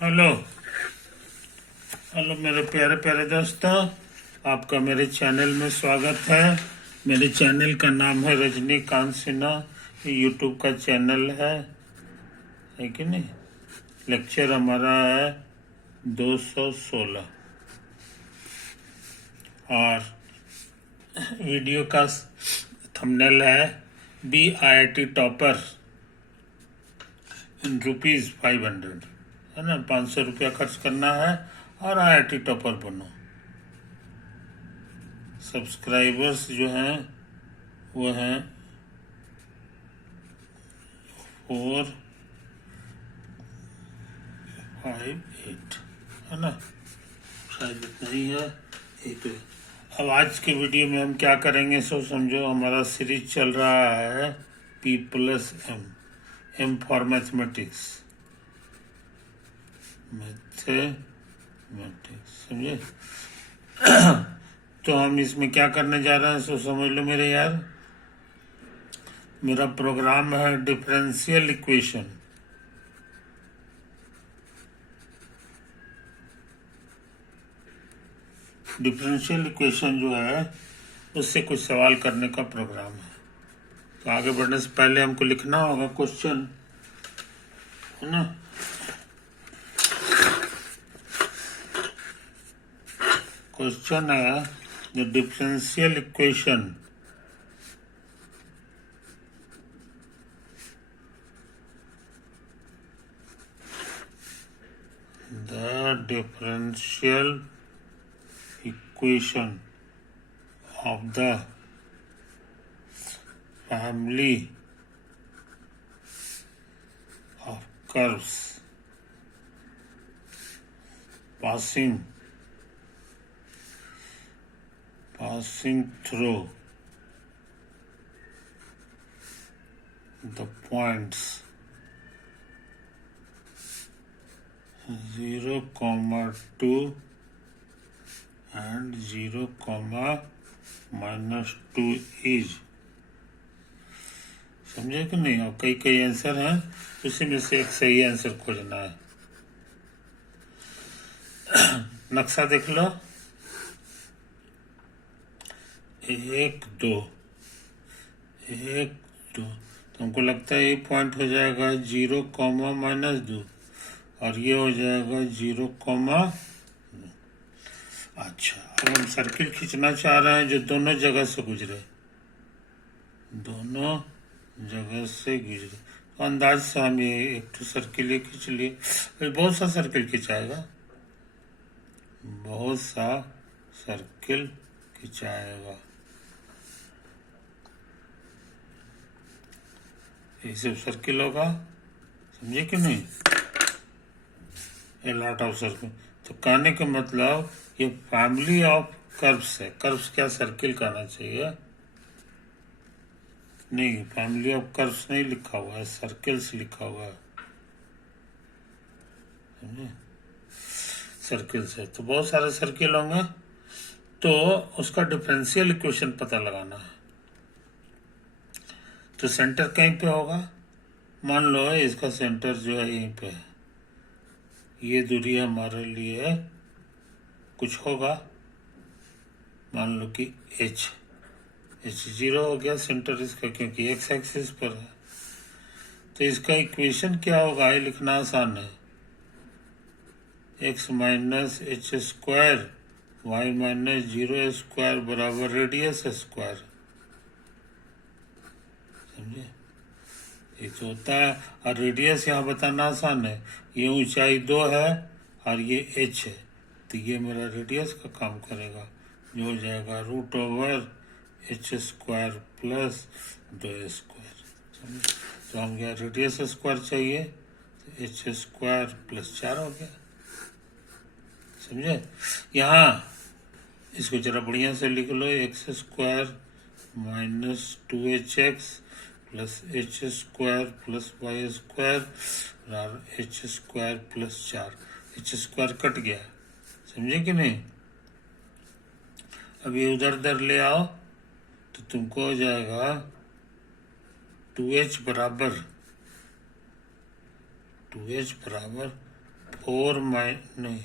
Hello hello मेरे प्यारे प्यारे दोस्तों, आपका मेरे चैनल में स्वागत है। मेरे चैनल का नाम है रजनीकांत सिन्हा। ये यूट्यूब का चैनल है कि नहीं। लेक्चर हमारा है 216 और वीडियो का थंबनेल है BIT टॉपर इन ₹500, है ना। 500 रुपया खर्च करना है और IIT टॉपर बनो। सब्सक्राइबर्स जो हैं वो हैं 458, है ना, शायद इतना ही है। एक अब आज के वीडियो में हम क्या करेंगे सो समझो। हमारा सीरीज चल रहा है P+M, M फॉर मैथमेटिक्स, समझे। तो हम इसमें क्या करने जा रहे हैं सो समझ लो मेरे यार। मेरा प्रोग्राम है डिफरेंशियल इक्वेशन। डिफरेंशियल इक्वेशन जो है उससे कुछ सवाल करने का प्रोग्राम है। तो आगे बढ़ने से पहले हमको लिखना होगा क्वेश्चन, है ना। क्वेश्चन है the differential equation of the family of curves passing through the points 0, 2 and 0, -2 is। समझे कि नहीं। और कई कई आंसर हैं, उसी में से एक सही आंसर खोजना है। नक्शा देख लो, 1, 2, 1, 2। तो हमको लगता है ये पॉइंट हो जाएगा 0, -2 और ये हो जाएगा 0, अच्छा। अब हम सर्किल खींचना चाह रहे हैं जो दोनों जगह से गुजरे, दोनों जगह से गुजरे। तो अंदाज से हम ये एक तो सर्किल खींच लिए। बहुत सा सर्किल खिंचाएगा, बहुत सा सर्किल खिंचाएगा। ये सब सर्किल होगा, समझे कि नहीं। A lot of circle. तो कहने का मतलब ये फैमिली ऑफ कर्व्स है। कर्व्स क्या सर्किल कहना चाहिए, नहीं, फैमिली ऑफ कर्व्स नहीं लिखा हुआ है, सर्किल्स लिखा हुआ है, समझे। सर्किल्स है तो बहुत सारे सर्किल होंगे। तो उसका डिफरेंशियल इक्वेशन पता लगाना है। तो सेंटर कहीं पे होगा। मान लो इसका सेंटर जो है यहीं पे है। ये दूरी हमारे लिए कुछ होगा, मान लो कि h 0 हो गया सेंटर इसका, क्योंकि x एक्सिस पर है। तो इसका इक्वेशन क्या होगा, ये लिखना आसान है। x - h² y - 0² बराबर रेडियस स्क्वायर, समझे। ये तो होता है। और रेडियस यहाँ बताना आसान है। ये ऊंचाई 2 है और ये h है, तो ये मेरा रेडियस का काम करेगा, जो हो जाएगा √h² प्लस 2h²। तो हम क्या रेडियस स्क्वायर चाहिए, तो h² प्लस 4 हो गया, समझे। यहाँ इसको जरा बढ़िया से लिख लो, x² - 2hx plus h² plus y² और h² प्लस 4। h² कट गया, समझे कि नहीं। अब ये उधर उधर ले आओ तो तुमको हो जाएगा 2h बराबर नहीं,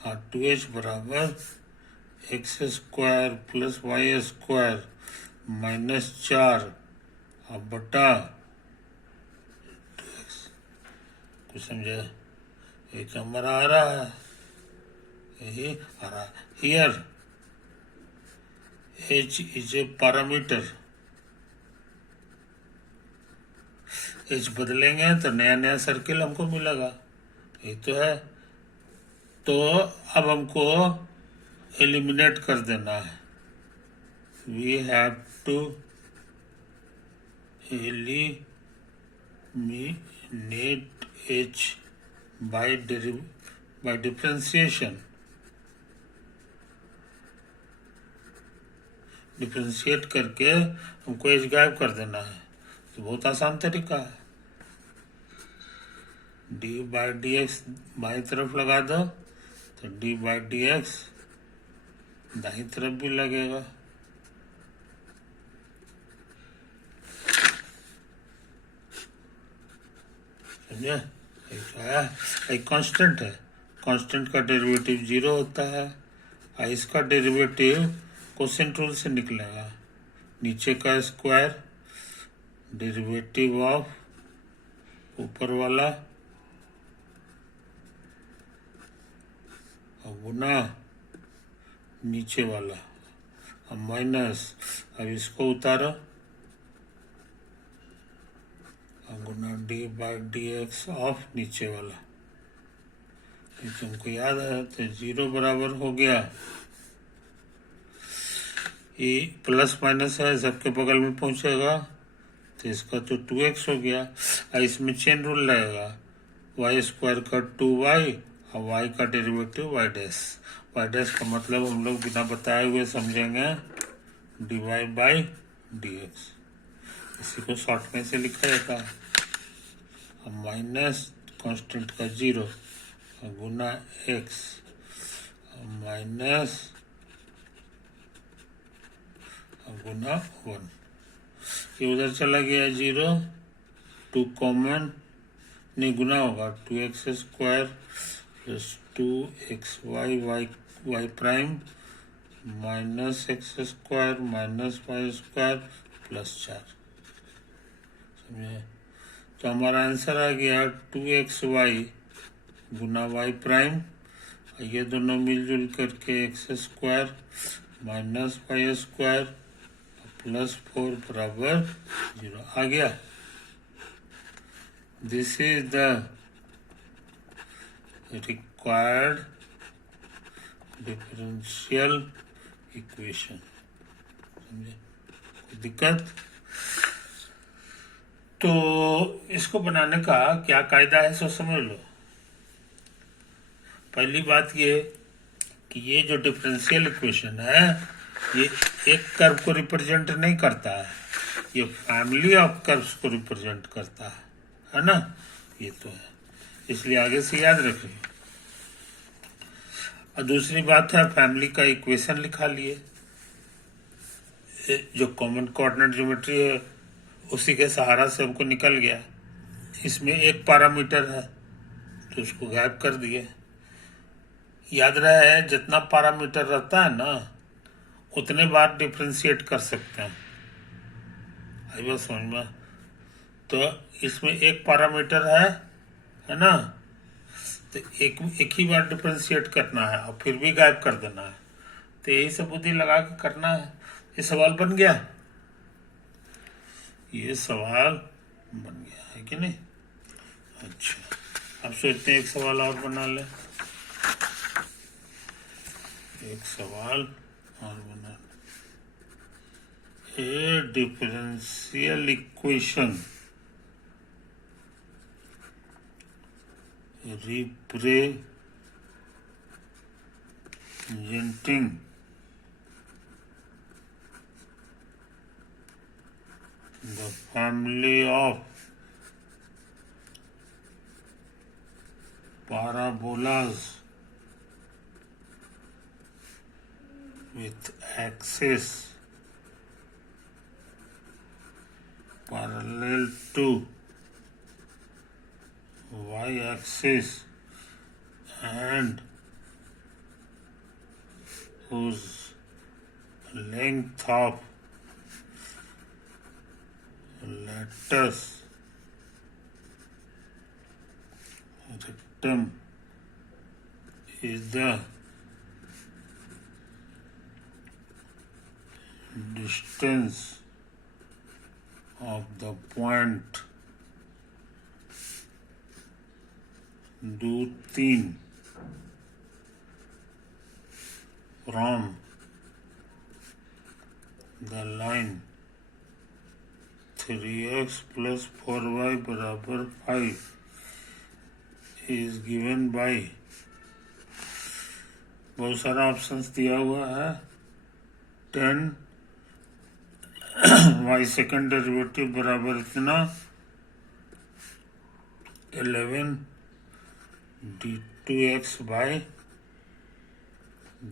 हाँ 2h बराबर x² प्लस y² -4 अब बटा 2x। कुछ समझे? एक नंबर आ रहा है, यही आ रहा है। Here h is a parameter, h बदलेंगे तो नया नया सर्किल हमको मिलेगा, ये तो है। तो अब हमको एलिमिनेट कर देना है, we have to eliminate h by differentiation. Differentiate करके हमको h गायब कर देना है, तो बहुत आसान तरीका है। d/dx बाई तरफ लगा दो तो d/dx दाहिनी तरफ भी लगेगा। समझे? एक कांस्टेंट है, कांस्टेंट का डेरिवेटिव 0 होता है, और इसका डेरिवेटिव कोसेंट रूल से निकलेगा, नीचे का स्क्वायर डेरिवेटिव ऑफ ऊपर वाला और गुना नीचे वाला और माइनस, अब इसको उतारो और गुना d/dx ऑफ नीचे वाला। ये तुमको याद है, तो 0 बराबर हो गया, ये प्लस माइनस है सबके बगल में पहुंचेगा, तो इसका तो 2x हो गया। और इसमें चेन रूल लगेगा, y² का 2y और y का derivative y dash. y dash का मतलब हम लोग बिना बताए हुए समझेंगे dy/dx, इसी को शॉर्ट में से लिखा जाता है। अब माइनस कांस्टेंट का 0 गुना x माइनस गुना 1, ये उधर चला गया 0, 2 कॉमन नहीं गुना होगा, 2x² plus 2xy y prime minus x² minus y² plus 4। समझे? तो हमारा आंसर आ गया 2xy गुना y प्राइम, ये दोनों मिलजुल करके x² माइनस y² प्लस 4 बराबर 0 आ गया। This is the required differential equation. समझे? दिक्कत? तो इसको बनाने का क्या कायदा है, सो समझ लो। पहली बात ये कि ये जो डिफरेंशियल इक्वेशन है, ये एक कर्व को रिप्रेजेंट नहीं करता है, ये फैमिली ऑफ कर्व्स को रिप्रेजेंट करता है ना? ये तो है, इसलिए आगे से याद रखिए। और दूसरी बात है, फैमिली का इक्वेशन लिखा लिए, जो कॉमन कोऑर्डिनेट ज्योमेट्री है उसी के सहारा से हमको निकल गया। इसमें एक पैरामीटर है तो उसको गायब कर दिए। याद रहे, जितना पैरामीटर रहता है ना उतने बार डिफरेंशिएट कर सकते हैं, आई बात समझ में? तो इसमें एक पैरामीटर है ना, तो एक ही बार डिफरेंशिएट करना है और फिर भी गायब कर देना है, तो यही सब बुद्धि लगा के करना है। ये सवाल बन गया, ये सवाल बन गया है कि नहीं? अच्छा, अब सोचते हैं एक सवाल और बना ले, एक सवाल और बना। ए differential equation representing the family of parabolas with axis parallel to y-axis and whose length of lattice rectum is the distance of the point do 3 from the line 3x plus 4y बराबर 5 is given by, बहुत सारा options दिया हुआ है, 10 y second derivative बराबर इतना, 11 d2x bye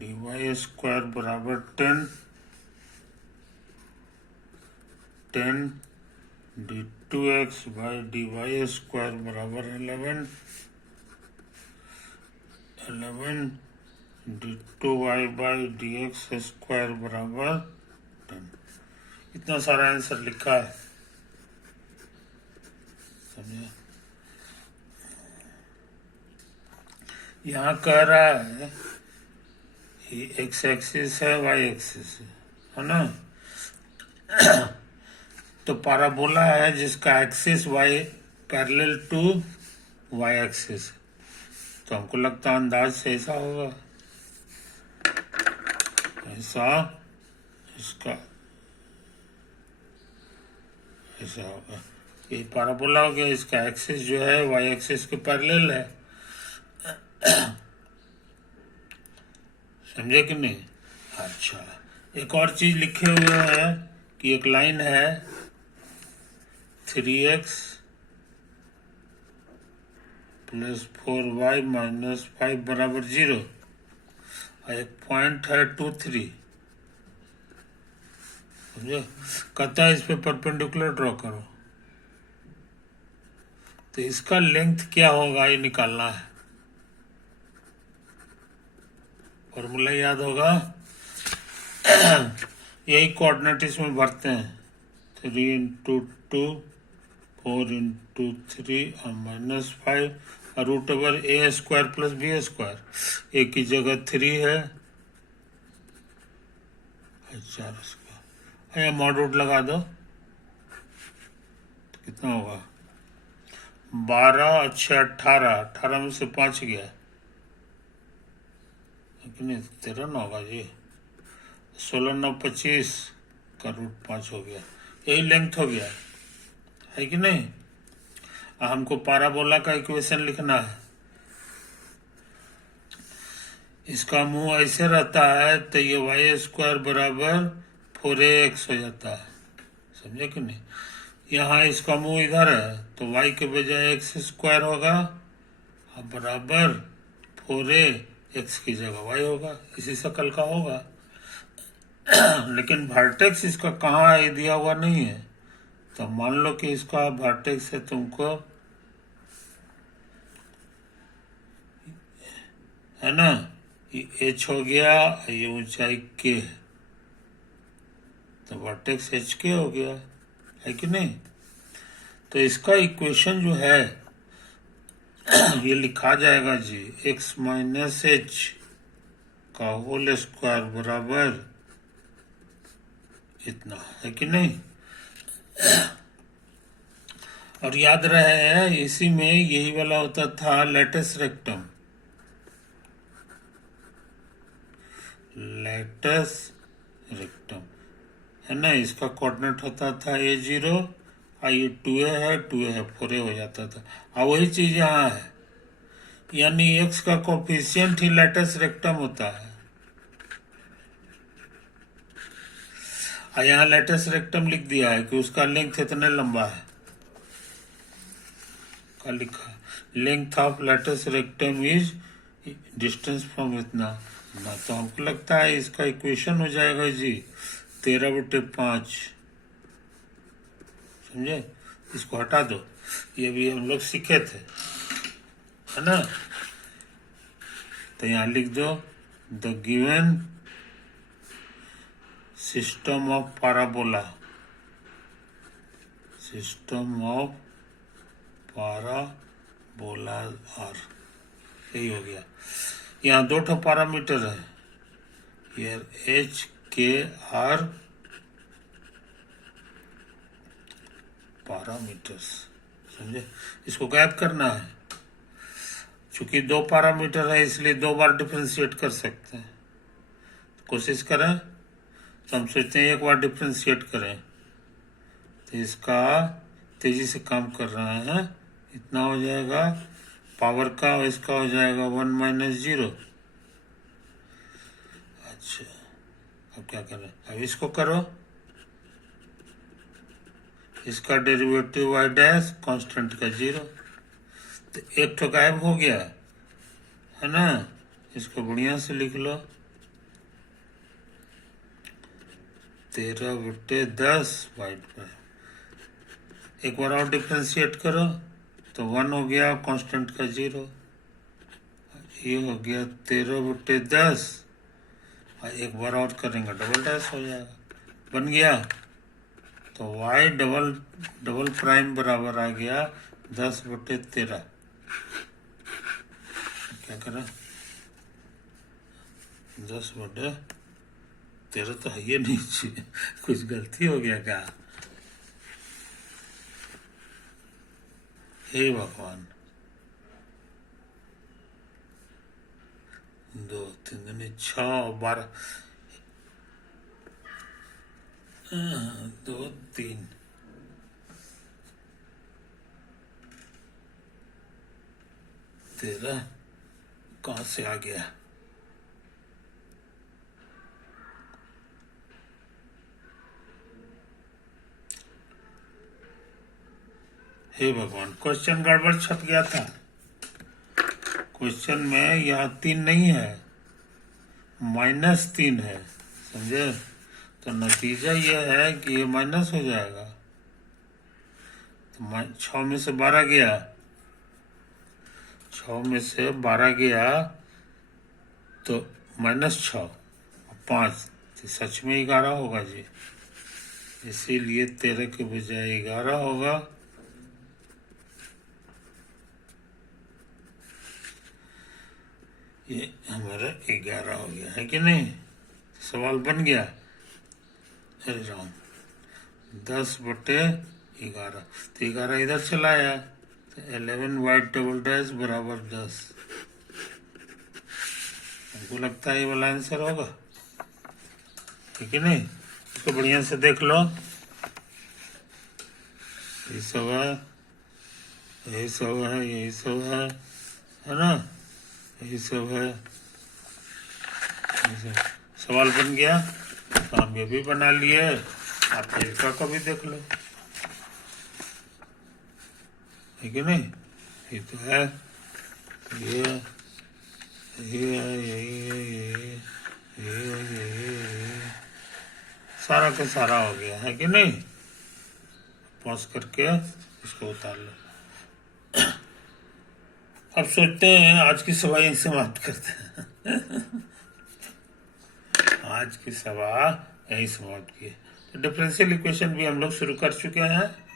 dy square बराबर 10 d2x bye dy square बराबर 11 d2y बाय dx स्क्वायर बराबर 10। इतना सारा आंसर लिखा है, समझे। यहाँ कह रहा है एक्स एक्सिस है, वाई एक्सिस है ना। तो पैराबोला है जिसका axis Y parallel to Y axis, तो हमको लगता है अंदाज से ऐसा होगा, ऐसा इसका ऐसा होगा। ये पैराबोला हो गया, इसका एक्सिस जो है वाई एक्सिस के पैरेलल है, समझे कि नहीं। अच्छा, एक और चीज लिखे हुए है कि एक लाइन है 3x प्लस 4y माइनस 5 बराबर 0, और एक पॉइंट है 2, 3, समझे। कहता है इस पे परपेंडिकुलर ड्रॉ करो, तो इसका लेंथ क्या होगा ये निकालना है। फॉर्मूला याद होगा, यही कोऑर्डिनेट इसमें भरते हैं, 3 इंटू 2 4 इंटू 3 और माइनस 5 और रूट ओवर ए स्क्वायर प्लस बी स्क्वायर, ए की जगह 3 है, 4 स्क्वायर, या मॉड रूट लगा दो, तो कितना होगा 12 अच्छे 18, 18 में से 5 गया, नहीं 13 ना होगा जी, 16 9 25 का रूट 5 हो गया, यही लेंथ हो गया है कि नहीं। हमको पैराबोला का इक्वेशन लिखना है, इसका मुंह ऐसे रहता है तो ये वाई स्क्वायर बराबर 4ax हो जाता है, समझे कि नहीं। यहाँ इसका मुंह इधर है तो वाई के बजाय एक्स स्क्वायर होगा और बराबर 4ax की जगह वाई होगा, इसी शक्ल का होगा। लेकिन वर्टेक्स इसका कहाँ है दिया हुआ नहीं है, तो मान लो कि इसका वर्टेक्स है तुमको, है ना, ये h हो गया, ये ऊंचाई k है, तो वर्टेक्स एच के हो गया, है कि नहीं। तो इसका इक्वेशन जो है ये लिखा जाएगा जी, x माइनस एच का होल स्क्वायर बराबर इतना, है कि नहीं। और याद रहे इसी में यही वाला होता था लैटिस रेक्टम, लैटिस रेक्टम है ना, इसका कोऑर्डिनेट होता था a0 और ये 2a है 2a है 4a हो जाता था, और वही चीज यहाँ है, यानी x का कोफिशिएंट ही लैटिस रेक्टम होता है, और यहाँ लैटिस रेक्टम लिख दिया है कि उसका लेंथ इतना लंबा है, का लिखा length of lattice rectum is distance from इतना ना, तो हमको लगता है इसका इक्वेशन हो जाएगा जी 13/5, समझे। इसको हटा दो, ये भी हम लोग सीखे थे, है ना। तो यहाँ लिख दो the given system of parabola, system of parabola are, यही हो गया। यहाँ दो ठो पैरामीटर है, यार एच के आर पैरामीटर्स, समझे? इसको गायब करना है, चूंकि दो पैरामीटर है इसलिए दो बार डिफरेंशिएट कर सकते हैं। कोशिश करें तो हम सोचते हैं एक बार डिफरेंशिएट करें, तो इसका तेजी से काम कर रहे हैं, इतना हो जाएगा पावर का, और इसका हो जाएगा 1 - 0। अच्छा, अब क्या करें? अब इसको करो, इसका डेरिवेटिव y डैश कांस्टेंट का 0, तो एक तो गायब हो गया है ना। इसको बढ़िया से लिख लो, 13/10 वाइट पर। एक बार और डिफ्रेंशिएट करो तो 1 हो गया कांस्टेंट का 0, ये हो गया 13/10, और एक बार और करेंगे डबल डैश हो जाएगा, बन गया। तो y डबल प्राइम बराबर आ गया 10/13। क्या करें? 10/13 तो है ये नीचे, कुछ गलती हो गया क्या? हे भगवान, 2 3 दूनी 6 12, 2 3 13 कहाँ से आ गया? हे भगवान, क्वेश्चन गड़बड़ छप गया था। क्वेश्चन में यहाँ 3 नहीं है, -3 है, समझे? तो नतीजा यह है कि ये माइनस हो जाएगा। तो 6 में से 12 गया, 6 में से 12 गया तो -6 और 5, तो सच में 11 होगा जी। इसीलिए 13 के बजाय 11 होगा। ये हमारा 11 हो गया है कि नहीं? सवाल बन गया। अरे राम, 10/11, तो 11 इधर चला आया, तो 11 वाइट डबल डैश बराबर 10। हमको लगता है ये वाला आंसर होगा, ठीक है नहीं? इसको बढ़िया से देख लो, यही सब है, यही सब है, यही सब है ना, यही सब है। सवाल बन गया, तो हम ये भी बना लिए, आप इसका को भी देख लो, ठीक है नहीं? ये तो है, ये सारा का सारा हो गया है कि नहीं? पॉज करके इसको उतार लो। अब सोचते हैं आज की सभा यहीं समाप्त करते हैं। आज की सभा यहीं समाप्त की। तो डिफरेंशियल इक्वेशन भी हम लोग शुरू कर चुके हैं।